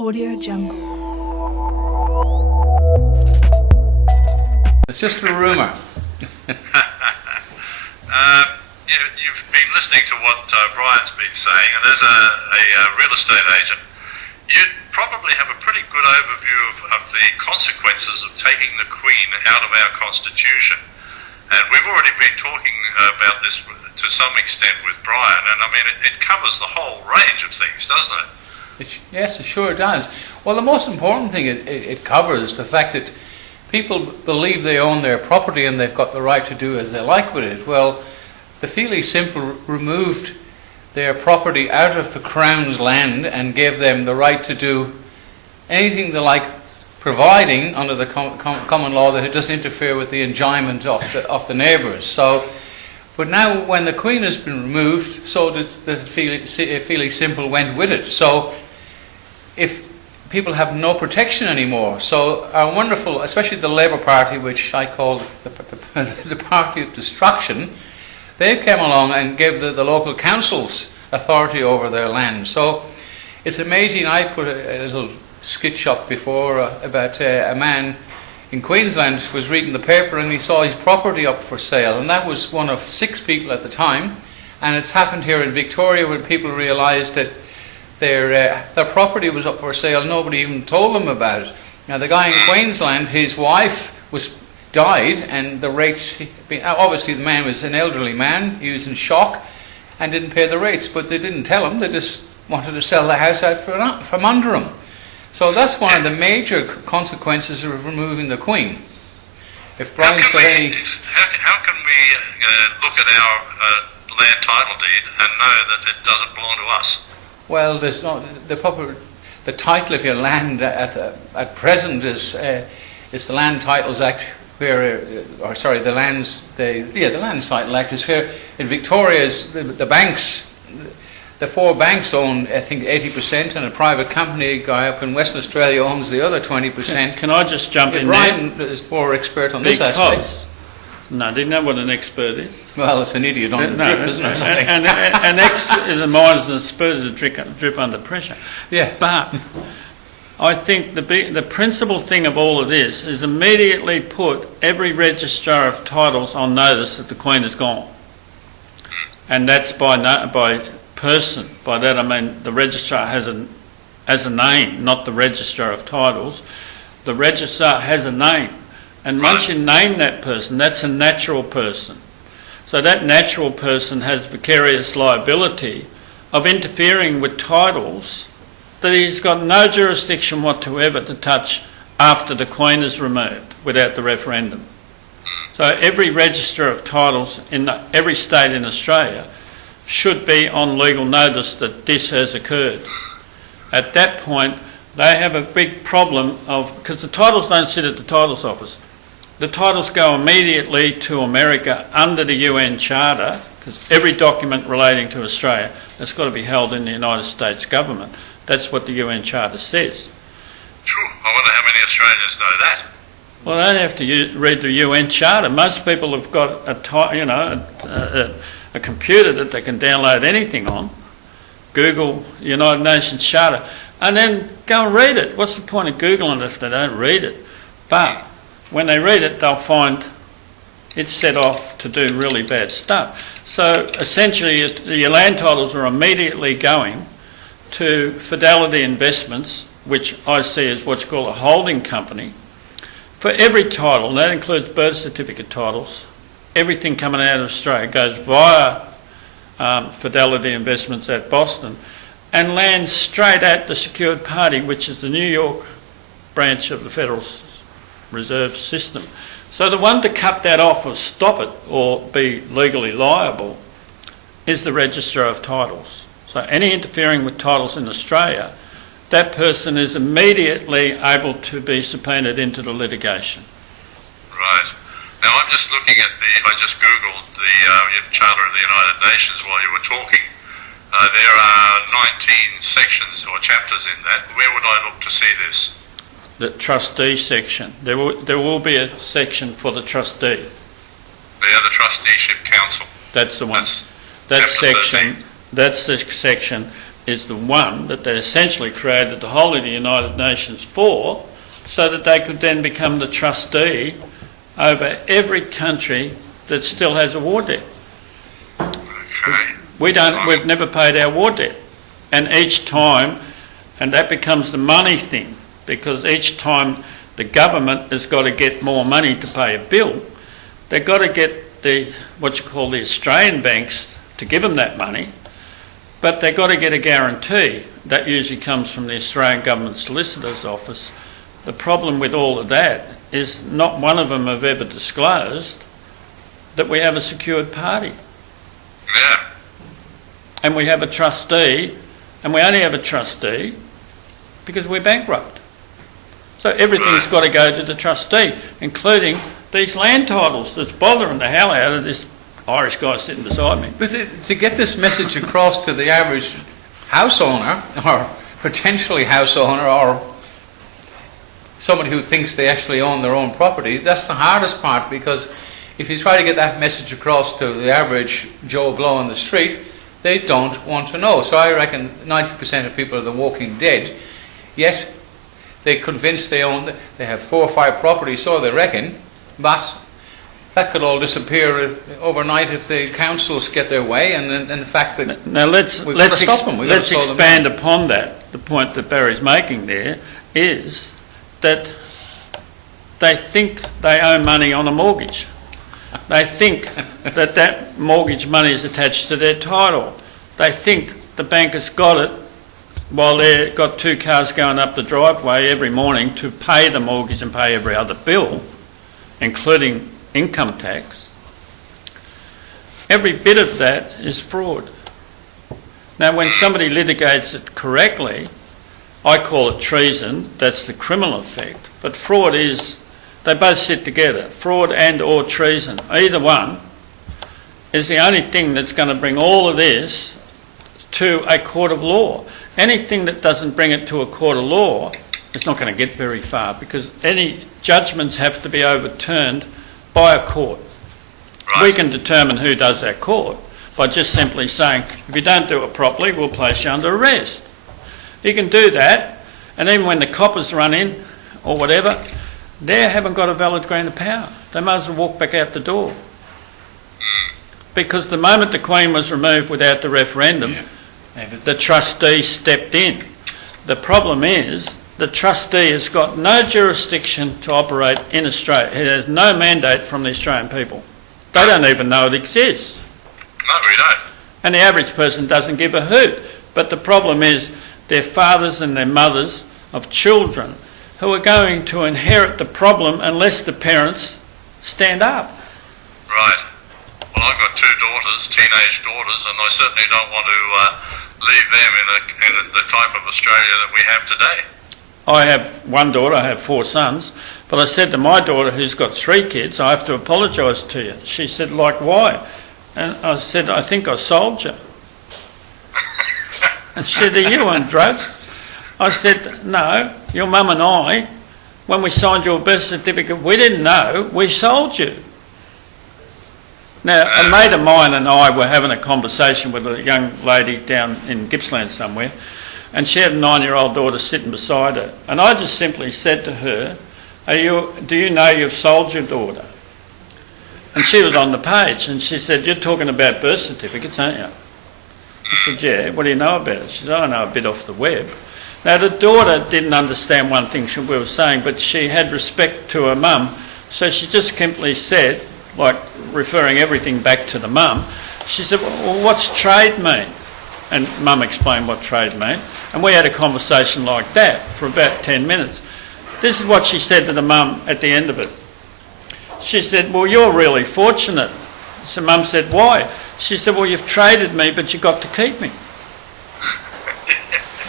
Audio Jungle. It's just a rumour. You've been listening to what Brian's been saying, and as a real estate agent, you'd probably have a pretty good overview of the consequences of taking the Queen out of our Constitution. And we've already been talking about this to some extent with Brian, and I mean, it covers the whole range of things, doesn't it? Yes, it sure does. Well, the most important thing it covers the fact that people believe they own their property and they've got the right to do as they like with it. Well, the Feely Simple removed their property out of the Crown's land and gave them the right to do anything they like, providing under the common law that it doesn't interfere with the enjoyment of the neighbours. So, but now when the Queen has been removed, so did the Feely Simple went with it. So if people have no protection anymore, so our wonderful, especially the Labour Party, which I call the party of destruction, they've come along and gave the local councils authority over their land. So it's amazing. I put a little sketch up before about a man in Queensland was reading the paper and he saw his property up for sale, and that was one of 6 people at the time. And it's happened here in Victoria when people realised that their property was up for sale. Nobody even told them about it. Now the guy in Queensland, his wife died, and the rates, obviously the man was an elderly man, he was in shock and didn't pay the rates, but they didn't tell him, they just wanted to sell the house out from under him. So that's one of the major consequences of removing the Queen. If Brian's got any... How can we look at our land title deed and know that it doesn't belong to us? Well, there's not the title of your land at present is the Land Titles Act, where, the Land Title Act is where in Victoria is the banks. The 4 banks own, I think, 80%, and a private company guy up in Western Australia owns the other 20%. Can I just jump in Brian there? is more expert on this aspect. No, do you know what an expert is? Well, it's an idiot on the drip, isn't it? An X is a minus and a spurt is a drip under pressure. Yeah. But I think the principal thing of all of this is immediately put every registrar of titles on notice that the Queen is gone. And that's by person. By that I mean the registrar has a name, not the registrar of titles. The registrar has a name. And once you name that person, that's a natural person. So that natural person has vicarious liability of interfering with titles that he's got no jurisdiction whatsoever to touch after the Queen is removed without the referendum. So every registrar of titles in every state in Australia should be on legal notice that this has occurred. At that point, they have a big problem because the titles don't sit at the titles office. The titles go immediately to America under the UN Charter, because every document relating to Australia has got to be held in the United States government. That's what the UN Charter says. True. I wonder how many Australians know that. Well, they don't have to read the UN Charter. Most people have got a computer that they can download anything on. Google United Nations Charter, and then go and read it. What's the point of Googling it if they don't read it? But when they read it, they'll find it's set off to do really bad stuff. So essentially, your land titles are immediately going to Fidelity Investments, which I see as what's called a holding company, for every title. That includes birth certificate titles. Everything coming out of Australia goes via Fidelity Investments at Boston and lands straight at the secured party, which is the New York branch of the Federal Reserve System. So the one to cut that off or stop it or be legally liable is the Registrar of Titles. So any interfering with titles in Australia, that person is immediately able to be subpoenaed into the litigation. Right. Now I'm just looking at I just Googled the Charter of the United Nations while you were talking. There are 19 sections or chapters in that. Where would I look to see this? The trustee section. There will be a section for the trustee. The Trusteeship Council. That's the one. That's the section is the one that they essentially created the whole of the United Nations for, so that they could then become the trustee over every country that still has a war debt. Okay. We've never paid our war debt. And each time, and that becomes the money thing, because each time the government has got to get more money to pay a bill, they've got to get the Australian banks to give them that money, but they've got to get a guarantee. That usually comes from the Australian Government Solicitor's Office. The problem with all of that is not one of them have ever disclosed that we have a secured party. Yeah. And we have a trustee, and we only have a trustee because we're bankrupt. So everything's got to go to the trustee, including these land titles that's bothering the hell out of this Irish guy sitting beside me. But to get this message across to the average house owner, or potentially house owner, or somebody who thinks they actually own their own property, that's the hardest part, because if you try to get that message across to the average Joe Blow on the street, they don't want to know. So I reckon 90% of people are the walking dead, yet they're convinced they have 4 or 5 properties, so they reckon, but that could all disappear overnight if the councils get their way, and the fact that now let's stop them. Let's expand upon that. The point that Barry's making there is that they think they owe money on a mortgage. They think that mortgage money is attached to their title. They think the bank has got it while they've got 2 cars going up the driveway every morning to pay the mortgage and pay every other bill, including income tax. Every bit of that is fraud. Now, when somebody litigates it correctly, I call it treason. That's the criminal effect. But fraud is, they both sit together. Fraud and or treason, either one, is the only thing that's going to bring all of this to a court of law. Anything that doesn't bring it to a court of law is not going to get very far, because any judgments have to be overturned by a court. Right. We can determine who does that court by just simply saying, if you don't do it properly, we'll place you under arrest. You can do that, and even when the coppers run in or whatever, they haven't got a valid grant of power. They might as well walk back out the door. Because the moment the Queen was removed without the referendum, the trustee stepped in. The problem is the trustee has got no jurisdiction to operate in Australia. It has no mandate from the Australian people. They don't even know it exists. No, we don't. And the average person doesn't give a hoot. But the problem is they're fathers and their mothers of children who are going to inherit the problem unless the parents stand up. Right. Well, I've got 2 daughters, teenage daughters, and I certainly don't want to leave them in the type of Australia that we have today. I have 1 daughter, I have 4 sons, but I said to my daughter, who's got 3 kids, I have to apologise to you. She said, like, why? And I said, I think I sold you. And she said, are you on drugs? I said, no, your mum and I, when we signed your birth certificate, we didn't know we sold you. Now, a mate of mine and I were having a conversation with a young lady down in Gippsland somewhere, and she had a 9-year-old daughter sitting beside her. And I just simply said to her, do you know you've sold your daughter? And she was on the page, and she said, you're talking about birth certificates, aren't you? I said, yeah, what do you know about it? She said, I know a bit off the web. Now, the daughter didn't understand one thing we were saying, but she had respect to her mum, so she just simply said, like referring everything back to the mum, she said, well, what's trade mean? And mum explained what trade meant, and we had a conversation like that for about 10 minutes. This is what she said to the mum at the end of it. She said, well, you're really fortunate. So mum said, why? She said, well, you've traded me, but you got to keep me.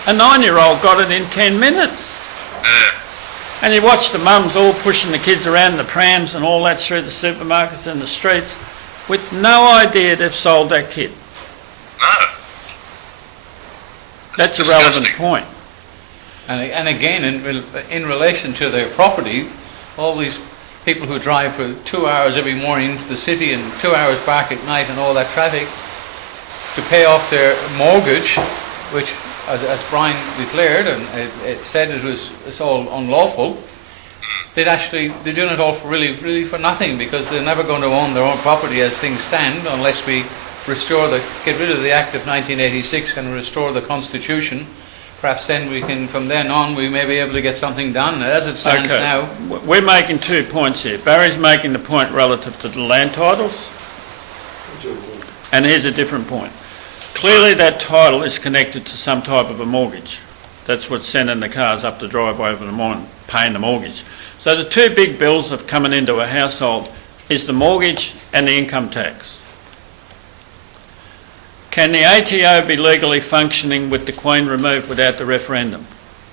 A 9-year-old got it in 10 minutes. And you watch the mums all pushing the kids around in the prams and all that through the supermarkets and the streets with no idea they've sold that kid. No. That's a relevant point. And again, in relation to their property, all these people who drive for 2 hours every morning into the city and 2 hours back at night and all that traffic to pay off their mortgage, which, as Brian declared, and it said it's all unlawful, they're doing it all for really for nothing, because they're never going to own their own property as things stand unless we get rid of the Act of 1986 and restore the Constitution. Perhaps then we can, from then on, we may be able to get something done. As it stands now, we're making 2 points here. Barry's making the point relative to the land titles, and here's a different point. Clearly that title is connected to some type of a mortgage. That's what's sending the cars up the driveway over the morning, paying the mortgage. So the 2 big bills of coming into a household is the mortgage and the income tax. Can the ATO be legally functioning with the Queen removed without the referendum?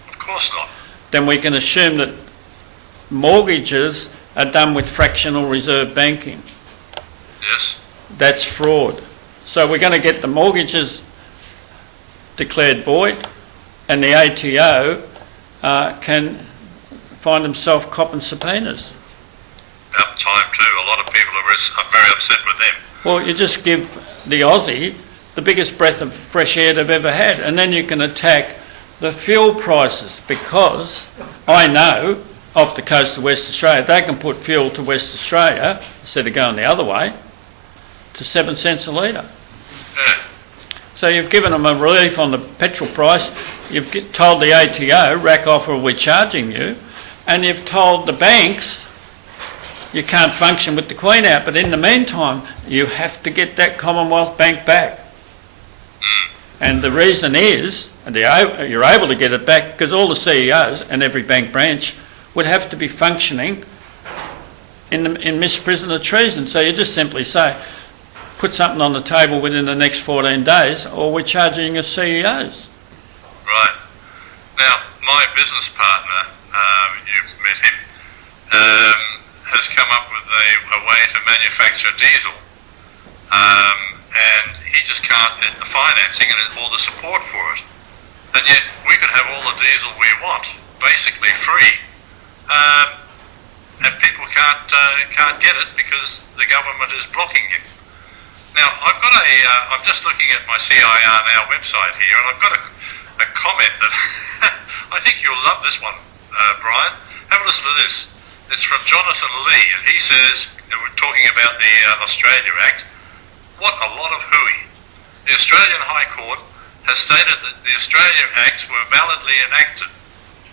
Of course not. Then we can assume that mortgages are done with fractional reserve banking. Yes. That's fraud. So we're going to get the mortgages declared void, and the ATO can find himself copping subpoenas. About time too. A lot of people are very upset with them. Well, you just give the Aussie the biggest breath of fresh air they've ever had, and then you can attack the fuel prices, because I know off the coast of West Australia they can put fuel to West Australia, instead of going the other way, to 7 cents a litre. Yeah. So you've given them a relief on the petrol price, you've told the ATO, rack off or we're charging you, and you've told the banks you can't function with the Queen out, but in the meantime you have to get that Commonwealth Bank back. And the reason is, you're able to get it back because all the CEOs and every bank branch would have to be functioning in misprision of treason. So you just simply say, put something on the table within the next 14 days or we're charging your CEOs. Right. Now, my business partner, you've met him, has come up with a way to manufacture diesel. And he just can't get the financing or the support for it. And yet we could have all the diesel we want, basically free, and people can't get it because the government is blocking him. Now, I'm just looking at my CIR Now website here, and I've got a comment that I think you'll love this one, Brian. Have a listen to this. It's from Jonathan Lee, and he says, and we're talking about the Australia Act, what a lot of hooey. The Australian High Court has stated that the Australia Acts were validly enacted.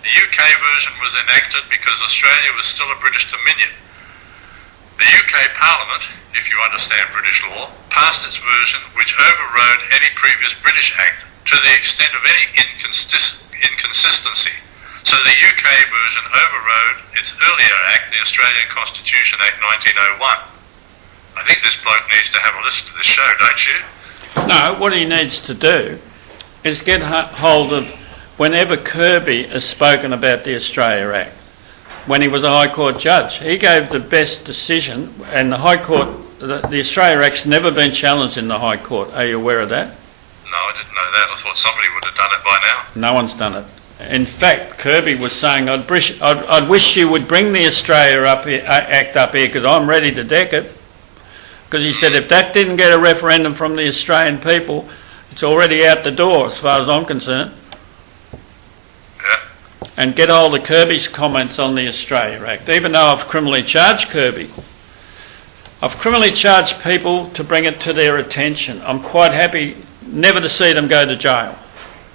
The UK version was enacted because Australia was still a British Dominion. The UK Parliament, if you understand British law, passed its version which overrode any previous British Act to the extent of any inconsistency. So the UK version overrode its earlier act, the Australian Constitution Act 1901. I think this bloke needs to have a listen to this show, don't you? No, what he needs to do is get hold of whenever Kirby has spoken about the Australia Act. When he was a High Court judge, he gave the best decision, and the High Court, the Australia Act's never been challenged in the High Court. Are you aware of that? No, I didn't know that. I thought somebody would have done it by now. No one's done it. In fact, Kirby was saying, I'd wish you would bring the Australia Act up here because I'm ready to deck it. Because he said if that didn't get a referendum from the Australian people, it's already out the door as far as I'm concerned. Yeah. And get hold of Kirby's comments on the Australia Act. Even though I've criminally charged Kirby, I've criminally charged people to bring it to their attention. I'm quite happy never to see them go to jail.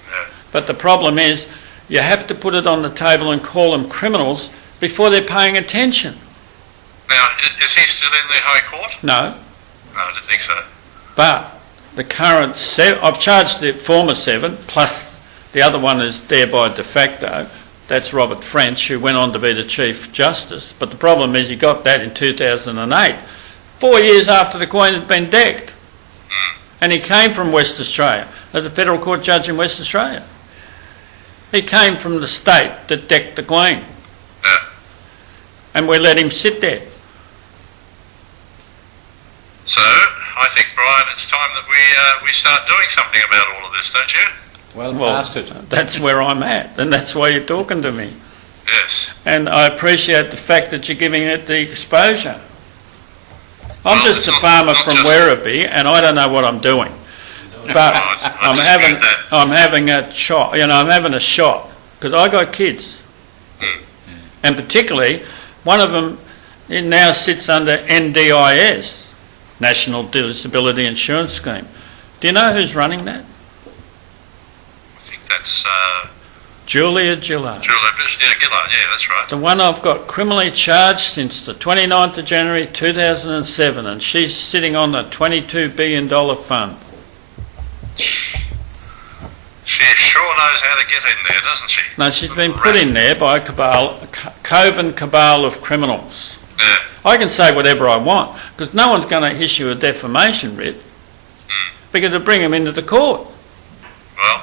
Yeah. But the problem is you have to put it on the table and call them criminals before they're paying attention. Now, is he still in the High Court? No. No, I didn't think so. But the current I've charged the former 7, plus the other one is there by de facto. That's Robert French, who went on to be the Chief Justice. But the problem is he got that in 2008, 4 years after the Queen had been decked. And he came from West Australia, as a federal court judge in West Australia. He came from the state that decked the Queen. Yeah. And we let him sit there. So, I think, Brian, it's time that we start doing something about all of this, don't you? well past it. That's where I'm at, and that's why you're talking to me. Yes. And I appreciate the fact that you're giving it the exposure. I'm Well, just it's a not- farmer not from just- Werribee, and I don't know what I'm doing. But I dispute that. I'm having a shot. I'm having a shot because I got kids, and particularly one of them now sits under NDIS, National Disability Insurance Scheme. Do you know who's running that? I think that's Julia Gillard. Gillard, yeah, that's right. The one I've got criminally charged since the 29th of January 2007, and she's sitting on a $22 billion fund. She sure knows how to get in there, doesn't she? No, she's been put in there by a coven cabal of criminals. Yeah. I can say whatever I want because no one's going to issue a defamation writ because to bring them into the court. Well,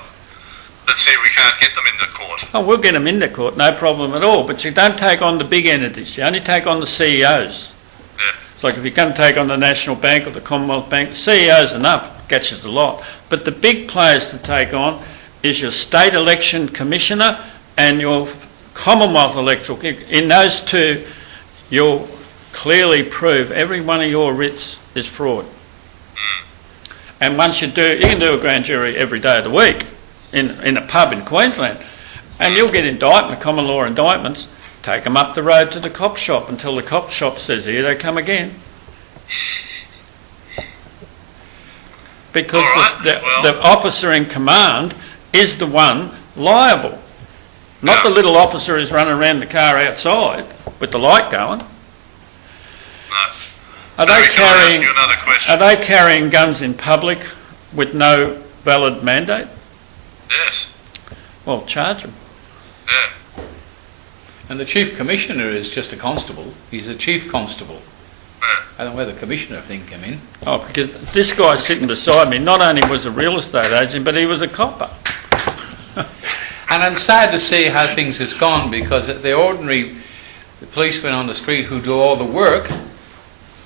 let's see if we can't get them in the court. Oh, we'll get them into court, no problem at all. But you don't take on the big entities. You only take on the CEOs. Yeah. It's like if you can take on the National Bank or the Commonwealth Bank, CEOs enough, catches a lot. But the big players to take on is your state election commissioner and your Commonwealth electoral. In those two, you'll clearly prove every one of your writs is fraud. And once you can do a grand jury every day of the week in a pub in Queensland, and you'll get indictment, common law indictments. Take them up the road to the cop shop until the cop shop says, here they come again. Because the officer in command is the one liable, not the little officer who's running around the car outside with the light going. No. Are they carrying guns in public with no valid mandate? Yes. Well, charge them. Yeah. And the chief commissioner is just a constable. He's a chief constable. Yeah. I don't know where the commissioner thing came in. Oh, because this guy sitting beside me not only was a real estate agent, but he was a copper. And I'm sad to see how things has gone because the ordinary policemen on the street who do all the work,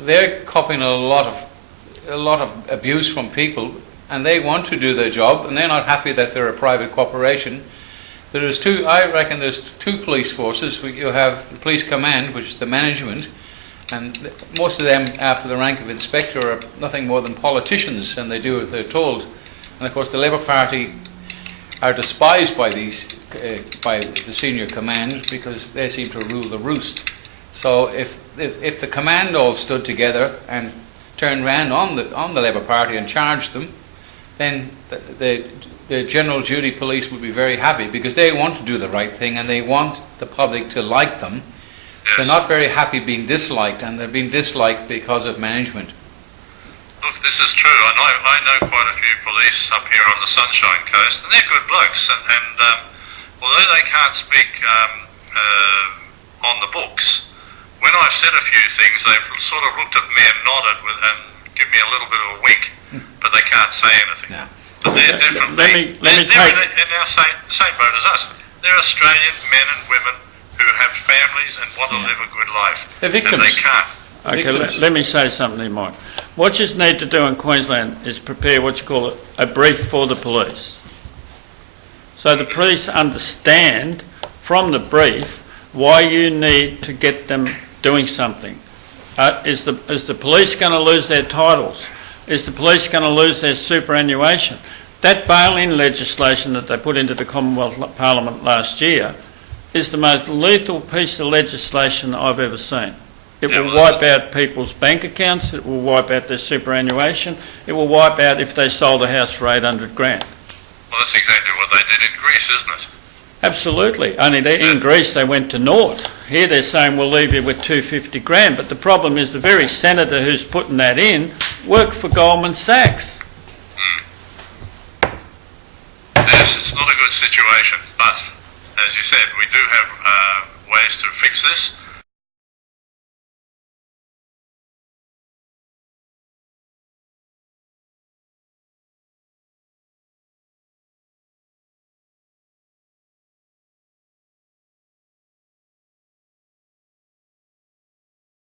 they're copying a lot of abuse from people, and they want to do their job, and they're not happy that they're a private corporation. I reckon there's two police forces. You have the police command, which is the management, and most of them, after the rank of inspector, are nothing more than politicians, and they do what they're told. And of course, the Labour Party are despised by by the senior command because they seem to rule the roost. So if the command all stood together and turned round on the Labour Party and charged them, then the general duty police would be very happy because they want to do the right thing and they want the public to like them. Yes. They're not very happy being disliked, and they're being disliked because of management. Look, this is true. I know quite a few police up here on the Sunshine Coast, and they're good blokes. And although they can't speak on the books, when I've said a few things, they've sort of looked at me and nodded and give me a little bit of a wink, but they can't say anything. Yeah. But they're definitely they're in our same boat as us. They're Australian men and women who have families and want to live a good life. They're victims. And they can't. Okay, let me say something, Mike. What you need to do in Queensland is prepare what you call a brief for the police. So the police understand from the brief why you need to get them doing something. Is the police going to lose their titles? Is the police going to lose their superannuation? That bail-in legislation that they put into the Commonwealth Parliament last year is the most lethal piece of legislation I've ever seen. It will wipe out people's bank accounts, it will wipe out their superannuation, it will wipe out if they sold a house for 800 grand. Well, that's exactly what they did in Greece, isn't it? Absolutely. Only in Greece they went to naught. Here they're saying we'll leave you with 250 grand. But the problem is the very senator who's putting that in worked for Goldman Sachs. Yes, it's not a good situation. But, as you said, we do have ways to fix this.